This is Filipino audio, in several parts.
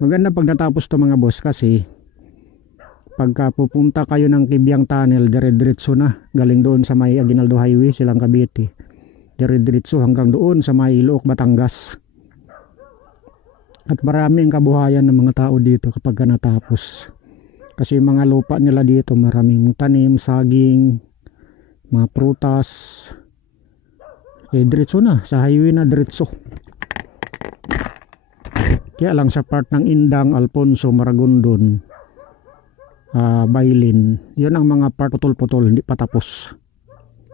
Maganda pag natapos to mga boss, kasi pagka pupunta kayo ng Kibyang Tunnel, dire-diretso na galing doon sa may Aguinaldo Highway, Silang Cavite, dire-diretso hanggang doon sa may Ilook, Batangas. At maraming kabuhayan ng mga tao dito kapag natapos, kasi mga lupa nila dito maraming tanim, saging, mga prutas. Diretso na sa highway na diretso. Kaya lang sa part ng Indang, Alfonso, Maragondon, Bailin, yun ang mga part putol-putol, hindi pa tapos.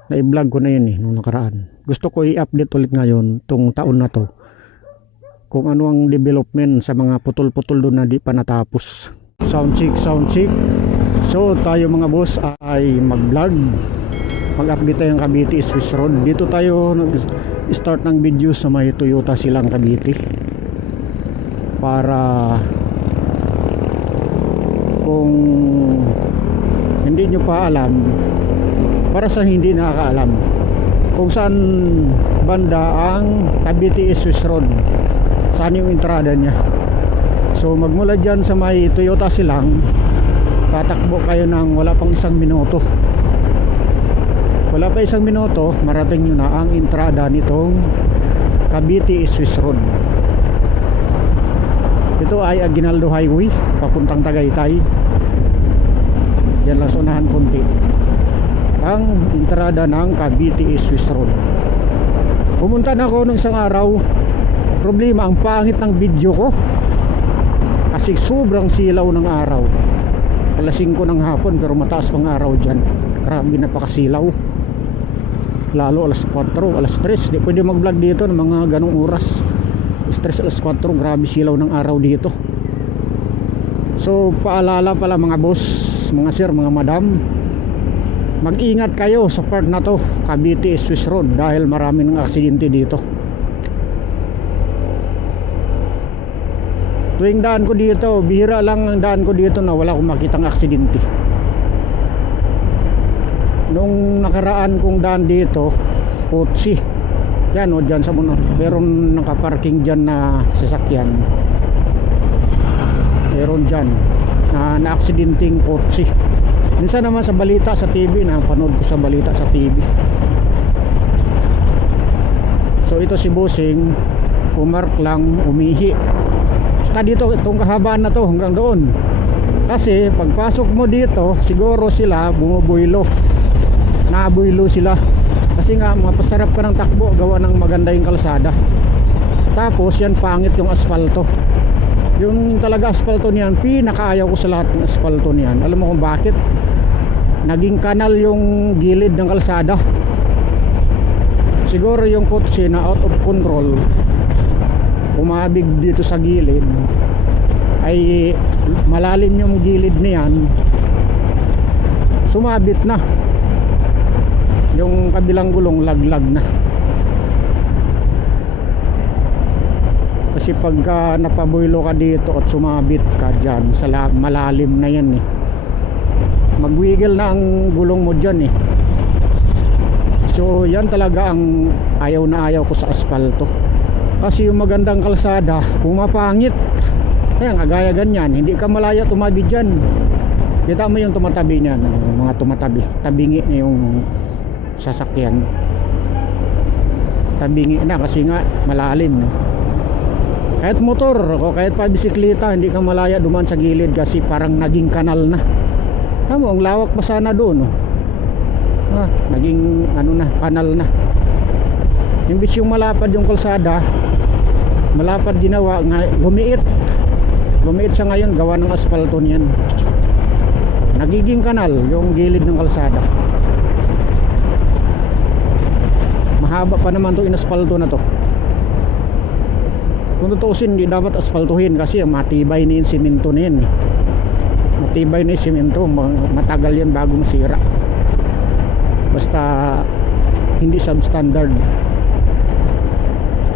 Na-vlog ko na yun nung nakaraan. Gusto ko i-update ulit ngayon tong taon na to, kung ano ang development sa mga putol-putol doon na di pa natapos. Sound check, sound check. So tayo mga boss ay mag-vlog, mag-update tayo ng Cavite Swiss Road. Dito tayo nag-start ng video sa may Toyota Silang Cavite, para kung hindi nyo pa alam, para sa hindi nakakaalam kung saan banda ang Cavite Swiss Road, saan yung entrada niya. So magmula dyan sa may Toyota Silang, tatakbo kayo ng wala pang isang minuto. Wala pa isang minuto, marating nyo na ang entrada nitong Cavite Swiss Road. Ito ay Aguinaldo Highway papuntang Tagaytay. Yan lang, sunahan konti ang entrada ng Cavite Swiss Road. Pumunta na ako nung isang araw. Problema, ang pangit ng video ko kasi sobrang silaw ng araw. Alas 5 ng hapon pero mataas pang araw dyan. Grabe, napakasilaw. Lalo alas 4, alas 3, di pwede mag vlog dito ng mga ganong oras. Stress alas 4, grabe silaw ng araw dito. So paalala pala mga boss, mga sir, mga madam, mag-ingat kayo sa part na to, Cavite Swiss Road, dahil marami ng aksidente dito. Tuwing daan ko dito, bihira lang ang daan ko dito na wala akong makitang aksidente. Nung nakaraan kong daan dito, Putsi, yan o, dyan sa muna meron nakaparking dyan na sasakyan, meron dyan na na-aksidenteng kotse. Minsan naman sa balita sa TV, na panood ko sa balita sa TV. So ito si Bossing, umark lang, umihi. Basta dito, itong kahabaan na to hanggang doon, kasi pagpasok mo dito siguro sila bumubuylo, nabuylo sila. Kasi nga mapasarap ka ng takbo, gawa ng maganda yung kalsada. Tapos yan, pangit yung asfalto. Yung talaga asfalto niyan, pinakaayaw ko sa lahat ng asfalto niyan. Alam mo kung bakit? Naging kanal yung gilid ng kalsada. Siguro yung kotse na out of control, umabig dito sa gilid, ay malalim yung gilid niyan, sumabit na yung kabilang gulong, laglag na. Kasi pagka napabuylo ka dito at sumabit ka dyan sa malalim na yan magwigil na ang gulong mo dyan So yan talaga ang ayaw na ayaw ko sa asfalto. Kasi yung magandang kalsada pumapangit. Kaya gaya ganyan, hindi ka malaya tumabi dyan. Kita mo yung tumatabi niyan, mga tumatabi, tabingi na yung sasakyan, tabingi na kasi nga malalim. Kahit motor o kahit pa bisikleta, hindi ka malaya duman sa gilid kasi parang naging kanal na. Tamo, ang lawak pa sana doon naging ano na, kanal na. Imbis yung malapad yung kalsada, malapad ginawa nga, lumiit siya ngayon, gawa ng asfalto niyan. Nagiging kanal yung gilid ng kalsada. Mahaba pa naman to, inaspalto na to. Kung tutuusin, hindi dapat asfaltuhin kasi matibay na yung simento na yan matibay na yung simento, matagal yan bago masira. Basta hindi substandard.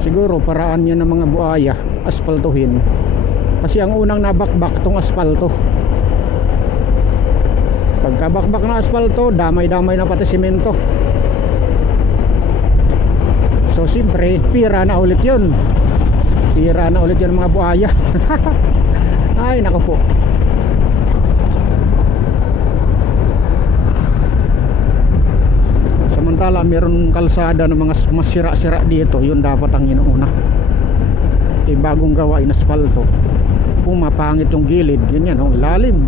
Siguro paraan yan ng mga buhaya, asfaltuhin, kasi ang unang nabakbak tong asfalto. Pagkabakbak ng asfalto, damay-damay na pati simento. So siyempre pira na ulit yun. tira na ulit yung mga buhaya. Ay nako po. Samantala meron kalsada ng mga masira-sira dito, yun dapat ang inuuna. Bagong gawa in asfalto, kung mapangit yung gilid, yun yan, lalim.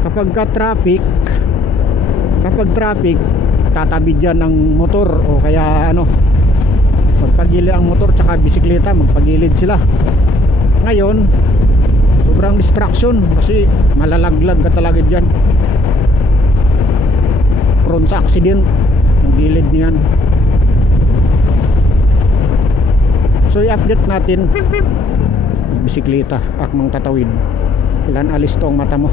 Kapag traffic, tatabi dyan ng motor o kaya magpagilid ang motor tsaka bisikleta, magpagilid sila. Ngayon sobrang distraction kasi malalaglag ka talaga dyan, prone sa accident ang gilid niyan. So i-update natin yung bisikleta, akmang tatawid. Ilan alis to ang mata mo.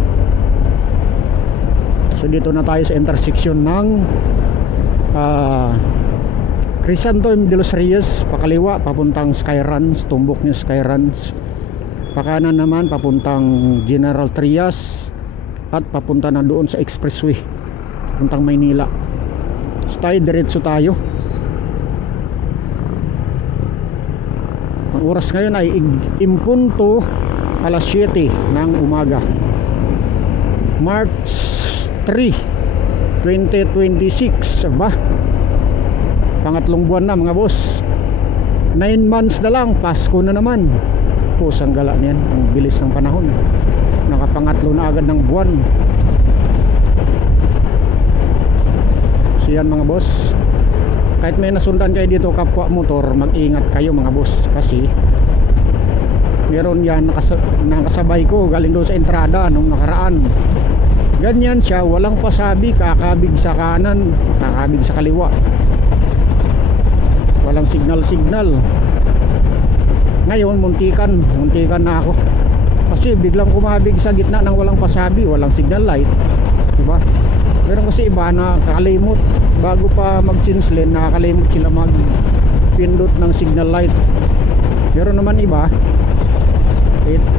So dito na tayo sa intersection ng Crisanto de los Reyes, pakaliwa papuntang Skyruns, tumbok niya Skyruns. Pakanan naman papuntang General Trias at papunta na doon sa expressway papuntang Maynila. So tayo diretso tayo. Ang oras ngayon ay impunto alas 7 ng umaga, March 3, 2026. Ba? Pangatlong buwan na mga boss. 9 months na lang, Pasko na naman. Pusang gala niyan, ang bilis ng panahon. Nakapangatlo na agad ng buwan. So yan mga boss, kahit may nasundan kayo dito kapwa motor, mag-ingat kayo mga boss, kasi meron yan nakasabay ko galing doon sa entrada nung nakaraan. Ganyan siya, walang pasabi, kakabig sa kanan, kakabig sa kaliwa, walang signal. Ngayon muntikan na ako kasi biglang kumabig sa gitna ng walang pasabi, walang signal light, diba? Meron kasi iba na kakalimot bago pa mag-change lane, nakakalimot sila mag-pindot ng signal light. Meron naman iba,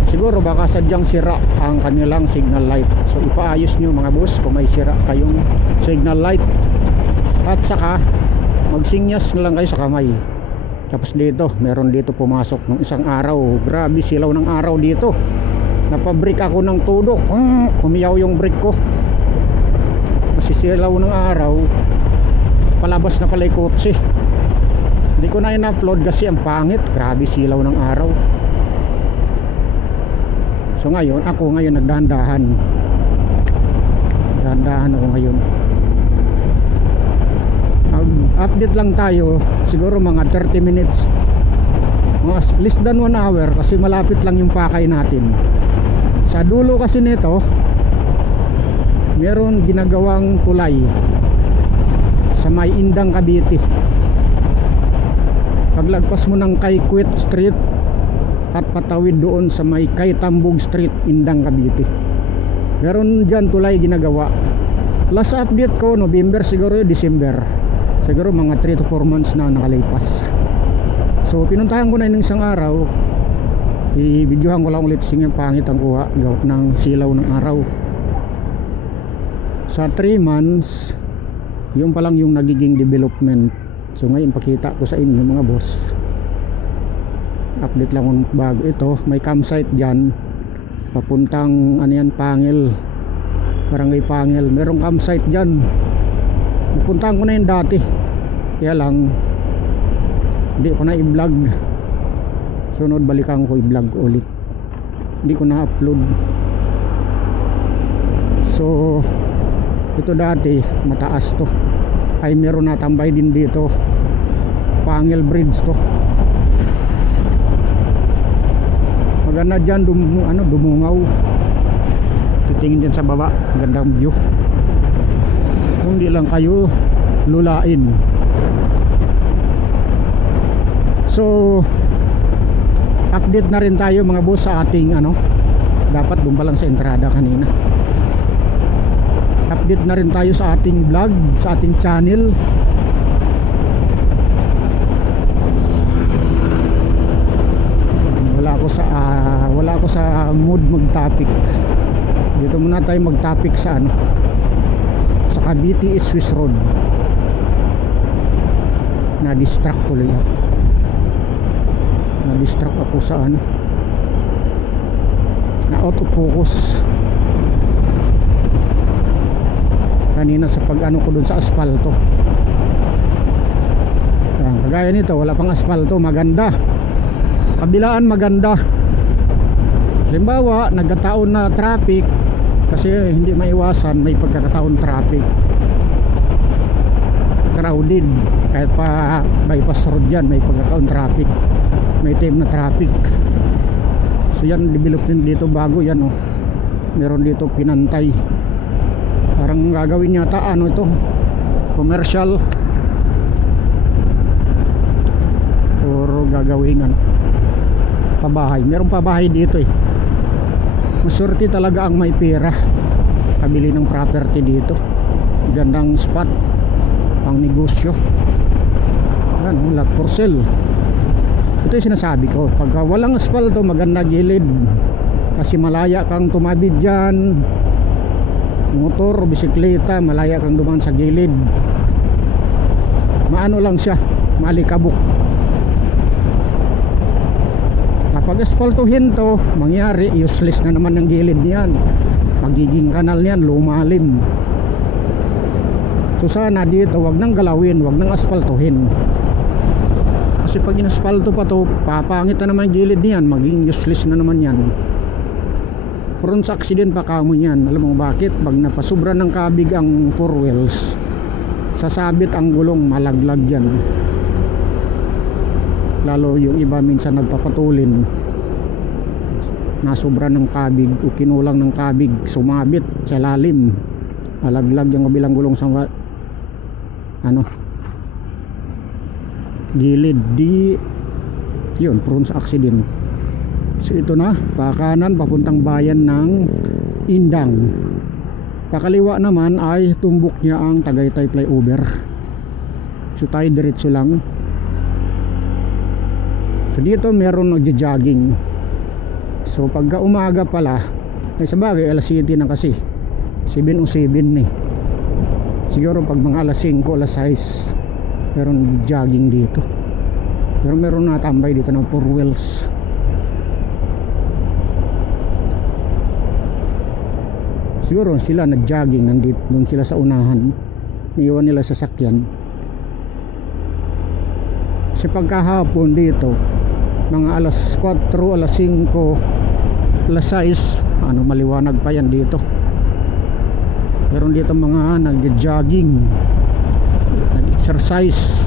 siguro baka sadyang sira ang kanilang signal light. So ipaayos nyo mga boss kung may sira kayong signal light. At saka magsinyas na lang kayo sa kamay. Tapos dito, meron dito pumasok ng isang araw. Grabe silaw ng araw dito. Napabrik ako ng todo, kumiyaw yung brake ko. Masisilaw ng araw, palabas na pala yung kotse. Hindi ko na in-upload kasi ang pangit. Grabe silaw ng araw. So ngayon, ako ngayon nagdahan-dahan ako ngayon. Update lang tayo, siguro mga 30 minutes, mga less than 1 hour, kasi malapit lang yung pakay natin. Sa dulo kasi nito meron ginagawang tulay sa may Indang Cavite. Paglagpas mo ng kay Quit Street at patawid doon sa may kay Tambog Street, Indang Cavite, meron dyan tulay ginagawa. Last update ko November, siguro December, siguro mga 3 to 4 months na nakalipas. So pinuntahan ko na ng isang araw, i-videohan ko lang ulit kasi yung pangit ang kuha ng silaw ng araw. Sa 3 months, yun pa lang yung nagiging development. So ngayon pakita ko sa inyo mga boss, update lang kung bago. Ito, may campsite dyan papuntang Pangil, Barangay Pangil. Merong campsite dyan. Napuntahan ko na yun dati, kaya lang hindi ko na i-vlog. Sunod balikan ko i-vlog ulit, hindi ko na upload. So ito dati mataas to, ay meron natambay din dito, Pangil Bridge to. Maganda dyan, dumungaw, titingin din sa baba, gandang view. Kung di lang kayo lulain. So update na rin tayo mga boss sa ating dapat doon pa lang sa entrada kanina. Update na rin tayo sa ating vlog, sa ating channel. Wala ako sa mood mag-topic. Dito muna tayo mag-topic sa sa Cavite Swiss Road. Na distract tuloy ako. na-distract ako sa ano, na out of focus kanina sa pag ano ko dun sa asfalto. Yan, kagaya nito wala pang asfalto, maganda, kabilaan maganda. Halimbawa nagkataon na traffic, kasi hindi maiwasan may pagkakataon traffic, crowded, kahit pa bypass road yan may pagkakataon traffic, may time na traffic. So yan development dito bago yan oh. Meron dito pinantay, parang gagawin yata ano ito, commercial or gagawin ano, pabahay. Meron pabahay dito eh. Maswerte talaga ang may pera, kabili ng property dito. Gandang spot ang negosyo. Yan, lot for sale. Ito yung sinasabi ko, pagka walang asfalto maganda gilid, kasi malaya kang tumabid dyan, motor o bisikleta, malaya kang dumaan sa gilid. Maano lang siya, malikabok. Kapag asfaltuhin to, mangyari useless na naman ng gilid niyan, magiging kanal niyan lumalim. So sana dito wag nang galawin, wag nang asfaltuhin, kasi pag inaspalto pa to, papangit na naman yung gilid niyan, maging useless na naman yan. Prone sa accident pa kamo yan. Alam mo bakit? Pag napasubra ng kabig ang four wheels, sasabit ang gulong, malaglag yan. Lalo yung iba minsan nagpapatulin, nasubra ng kabig o kinulang ng kabig, sumabit sa lalim, malaglag yung kabilang gulong sa ano, gilid. Di yun, prone sa accident. So ito na, pakanan papuntang bayan ng Indang. Pakaliwa naman ay tumbok niya ang Tagaytay flyover. So tayo diretso lang. So dito meron nagja-jogging. So pagka umaga pala, ay sabagay alas 7 na kasi, 7:07 eh. Siguro pag mga alas 5, alas 6 meron jogging dito. Pero meron natambay dito ng four wheels. Siguro sila nag-jogging, nandito doon sila sa unahan, iiwan nila sasakyan. Kasi pagkahapon dito mga alas 4, alas 5, alas 6, ano, maliwanag pa yan dito. Meron dito mga nag-jogging, nag-exercise.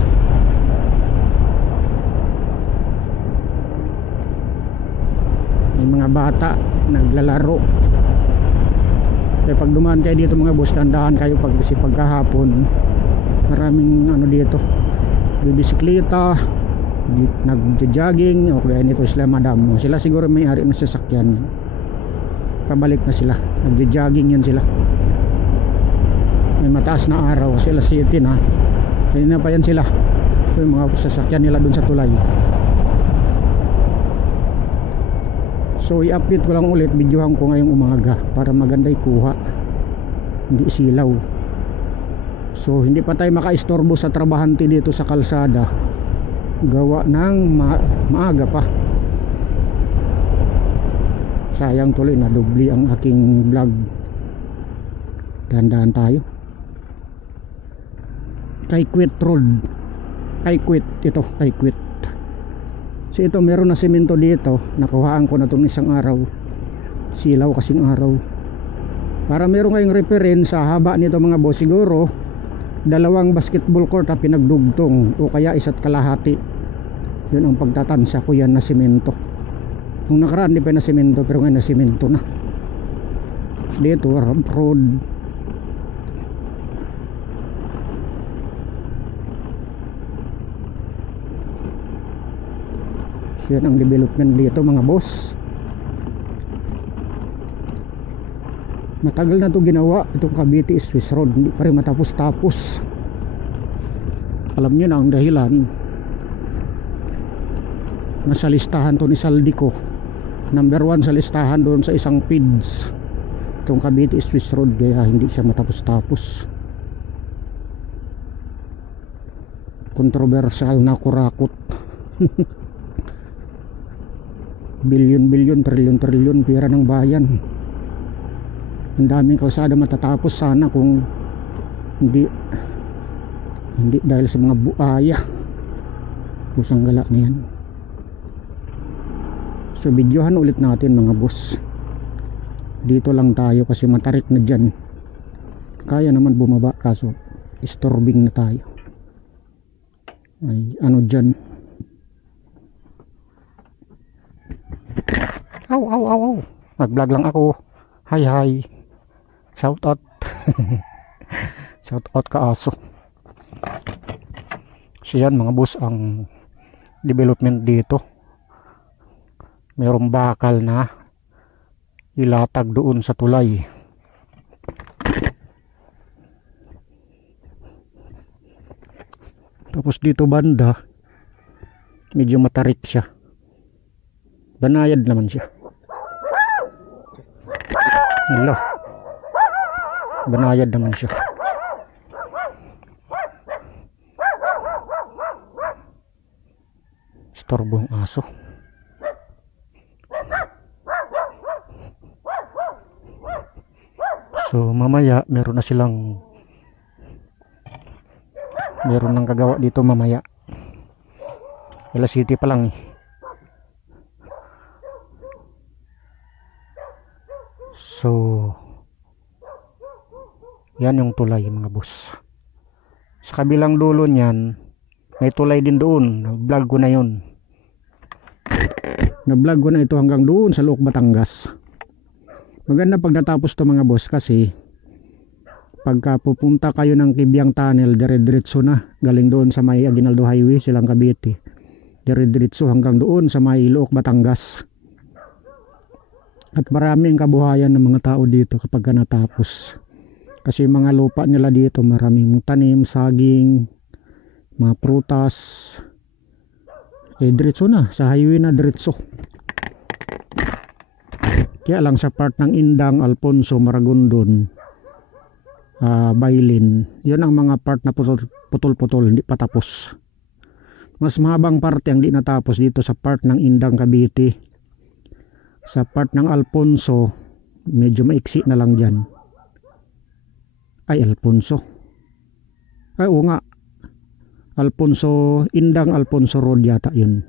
May mga bata naglalaro. Kaya pag dumaan kayo dito mga boss, dandahan kayo kasi pagkahapon maraming ano dito, bibisikleta, nag-jogging o kaya nito sila madam. Sila siguro may-ari ng sasakyan, pabalik na sila, nag-jogging yan sila. May mataas na araw kasi alas 7 na, kanina pa yan sila, yung mga sasakyan nila dun sa tulay. So i-update ko lang ulit, videohan ko ngayong umaga para maganda kuha, hindi silaw. So hindi pa tayo makaistorbo sa trabahante dito sa kalsada, gawa ng maaga pa. Sayang tuloy na dubli ang aking vlog. Dahan-dahan tayo. Kaikwit Road, Kaikwit, ito Kaikwit. So ito meron na semento dito, nakuhaan ko na itong isang araw, silaw kasing araw. Para meron kayong reference sa haba nito mga boss, siguro 2 basketball court ang pinagdugtong o kaya 1.5. Yun ang pagtatansa ko, yan na semento. Nung nakaraan di pa na semento, pero ngayon na semento na. Dito road. So yan ang development dito mga boss. Matagal na ito ginawa, itong Cavite Swiss Road, hindi pa rin matapos-tapos. Alam nyo na ang dahilan, nasa listahan to ni Saldico, number 1 sa listahan doon sa isang PIDS, itong Cavite Swiss Road, kaya hindi siya matapos-tapos. Kontrobersyal na kurakot. bilyon-bilyon, trilyon-trilyon pera ng bayan. Ang daming kalsada matatapos sana kung hindi dahil sa mga buaya. Pusang gala na yan. So videohan ulit natin mga boss. Dito lang tayo kasi matarik na dyan. Kaya naman bumaba kaso disturbing na tayo. Ay ano dyan. Aw. Nag-vlog lang ako. Hi. Shout out. Shout out ka aso. So yan mga boss ang development dito. Mayroong bakal na ilatag doon sa tulay. Tapos dito banda medyo matarik siya. Banayad naman siya. Hello. Banayad naman siya. Storbong aso. So mamaya meron nang kagawa dito mamaya. Alas City pa lang eh. So yan yung tulay mga boss. Sa kabilang dulo niyan may tulay din doon. Nag-vlog ko na yun. Na-vlog ko na ito hanggang doon sa Looc, Batangas. Maganda pag natapos to mga boss kasi pagka pupunta kayo ng Kibyang Tunnel, dire-diretso na galing doon sa may Aguinaldo Highway, Silang Cavite. Dire-diretso hanggang doon sa may Looc, Batangas. At maraming kabuhayan ng mga tao dito kapag natapos. Kasi mga lupa nila dito, maraming tanim, saging, mga prutas. Diretso na, sa highway na diretso. Kaya lang sa part ng Indang, Alfonso, Maragondon, Bailin, yun ang mga part na putol-putol, hindi pa tapos. Mas mahabang parte ang di natapos dito sa part ng Indang, Cavite. Sa part ng Alfonso, medyo maiksi na lang dyan. Ay, Alfonso. Ay, oo nga. Alfonso, Indang Alfonso Road yata yun.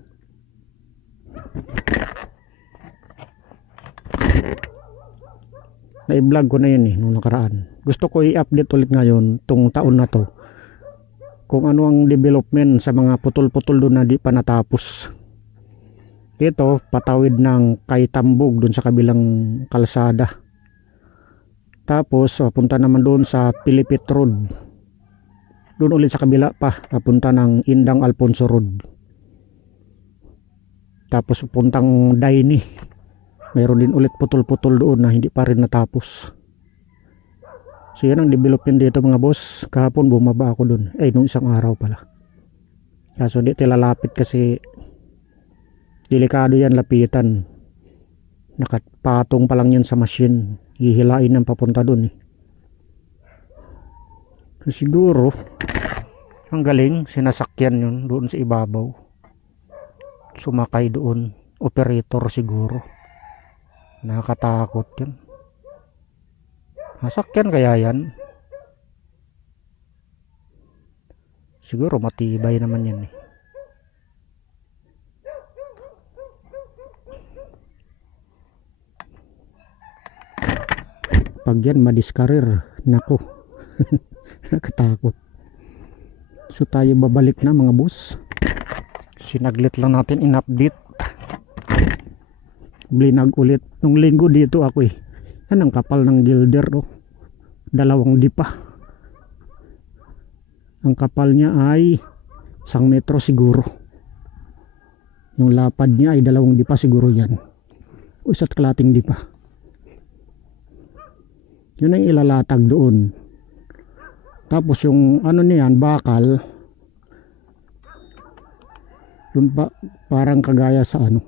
Na-vlog ko na yun nung nakaraan. Gusto ko i-update ulit ngayon tong taon na to kung ano ang development sa mga putol-putol doon na di pa natapos. Dito patawid ng kay Tambog doon sa kabilang kalsada. Tapos punta naman doon sa Pilipit Road. Doon ulit sa kabila pa papunta ng Indang Alfonso Road. Tapos puntang Daini. Mayroon din ulit putol-putol doon na hindi pa rin natapos. So yan ang development dito mga boss. Kahapon bumaba ako doon. Nung isang araw pala. Kaso hindi tilalapit kasi delikado yan lapitan. Nakapatong pa lang yan sa machine. Hihilain ng papunta doon eh. So, siguro ang galing sinasakyan yun doon sa ibabaw. Sumakay doon. Operator siguro. Nakakatakot yun. Nasakyan kaya yan? Siguro matibay naman yan eh. Pag yan madiskarir, nako. Nakatakot. So tayo babalik na mga boss. Sinaglit lang natin in-update. Blinag ulit. Nung linggo dito ako eh. Yan ang kapal ng gilder oh. 2 dipa. Ang kapal niya ay 1 metro siguro. Yung lapad niya ay 2 dipa siguro yan. O 1 kalating dipa. Yun ang ilalatag doon. Tapos yung ano niyan, bakal. Doon pa parang kagaya sa ano.